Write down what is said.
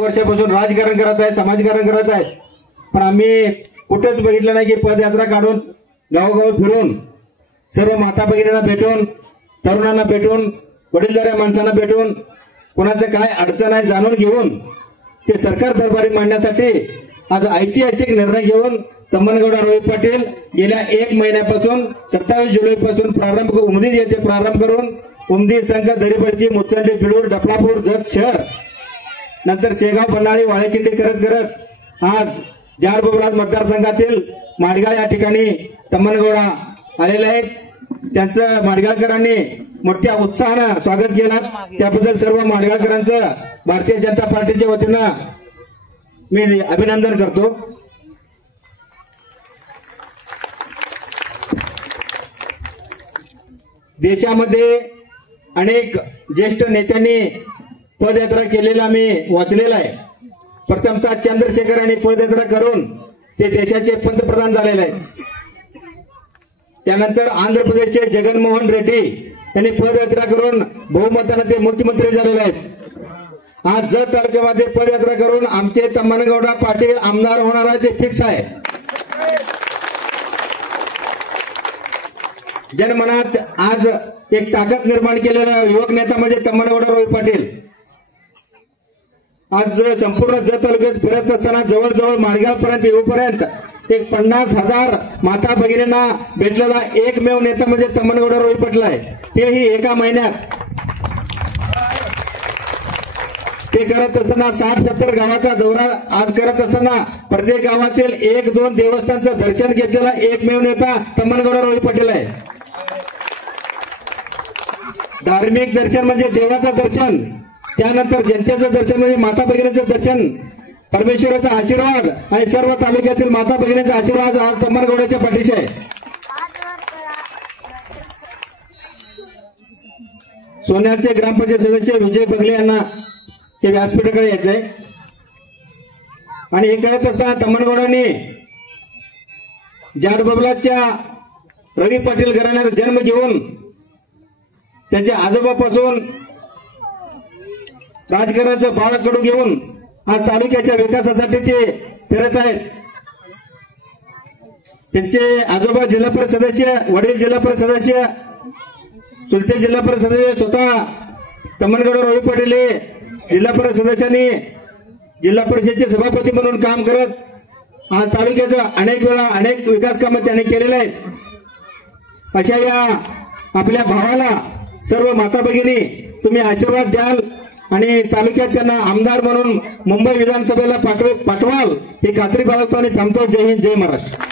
वर्षापासून राजकारण करत आहे, समाजकारण करत आहे, पण आम्ही कुठेच बघितलं नाही की पदयात्रा काढून गावोगाव फिरून सर्व माता भगिनींना भेटून, तरुणांना भेटून, वडीलधाऱ्या माणसांना भेटून कोणाचं काय अडचण आहे जाणून घेऊन ते सरकार दरबारी मांडण्यासाठी आज ऐतिहासिक निर्णय घेऊन तम्मनगौडा रोहित पाटील गेल्या 1 महिन्यापासून 27 जुलैपासून उमदी येथे प्रारंभ करून उमदी संघ दरीबडची मुचंडी पिळूर डफळापूर जत शहर नंतर शेगाव बनाळी वाळेकिंडी करत करत आज जाडबुबलाद मतदारसंघातील माडगाळ या ठिकाणी तम्मनगौडा आलेले आहेत। त्यांचं माडगाळकरांनी मोठ्या उत्साहानं स्वागत केलं, त्याबद्दल सर्व माडगाळकरांचं भारतीय जनता पार्टीच्या वतीनं मी अभिनंदन करतो। देशामध्ये अनेक ज्येष्ठ नेत्यांनी पदयात्रा केलेला मी वाचलेला आहे। प्रथमतः चंद्रशेखर यांनी पदयात्रा करून ते देशाचे पंतप्रधान झालेले आहेत। त्यानंतर आंध्र प्रदेशचे जगनमोहन रेड्डी यांनी पदयात्रा करून बहुमताने ते मुख्यमंत्री झालेले आहेत। आज जत तालुक्यामध्ये पदयात्रा करून आमचे तम्मनगौडा पाटील आमदार होणार आहे ते फिक्स आहे। जनमनात आज एक ताकद निर्माण केलेला युवक नेता म्हणजे तम्मनगौडा रोहित पाटील। आज संपूर्ण जत तालुक्यात फिरत असताना जवळजवळ माडगावपर्यंत येऊपर्यंत एक 50,000 माता भगिनींना भेटलेला एकमेव नेता म्हणजे तम्मनगौडा रोहित पाटील आहे, तेही एका महिन्यात। ते करत असताना 60-70 गावाचा दौरा आज करत असताना प्रत्येक गावातील 1-2 देवस्थानचं दर्शन घेतलेला एकमेव नेता तम्मनगौडा रोहित पाटील आहे। धार्मिक दर्शन म्हणजे देवाचं दर्शन, त्यानंतर जनतेचं दर्शन म्हणजे माता भगिनीचं दर्शन, परमेश्वराचा आशीर्वाद आणि सर्व तालुक्यातील माता भगिनीचा आशीर्वाद आज तम्मनगौड्याच्या पाठीशी आहे। सोन्याचे ग्रामपंचायत सदस्य विजय बगले यांना हे व्यासपीठाकडे यायचंय आणि हे करत असताना तम्मनगौडांनी जाडबबलाच्या रवी पाटील घराण्यात जन्म घेऊन त्यांच्या आजोबापासून राजकारणाचं बाळकडू घेऊन आज तालुक्याच्या विकासासाठी ते फिरत आहेत। त्यांचे आजोबा जिल्हा परिषद सदस्य, वडील जिल्हा परिषद सदस्य, चुलते जिल्हा परिषद सदस्य, स्वतः तम्मनगौडा रोहित पाटील जिल्हा परिषद सदस्यांनी जिल्हा परिषदेचे सभापती म्हणून काम करत आज तालुक्याचं अनेक वेळा अनेक विकास कामं त्यांनी केलेले आहेत। अशा या आपल्या भावाला सर्व माता भगिनी तुम्ही आशीर्वाद द्याल आणि तालुक्यात त्यांना आमदार म्हणून मुंबई विधानसभेला पाठवाल ही खात्री बाळगतो आणि थांबतो। जय हिंद, जय महाराष्ट्र।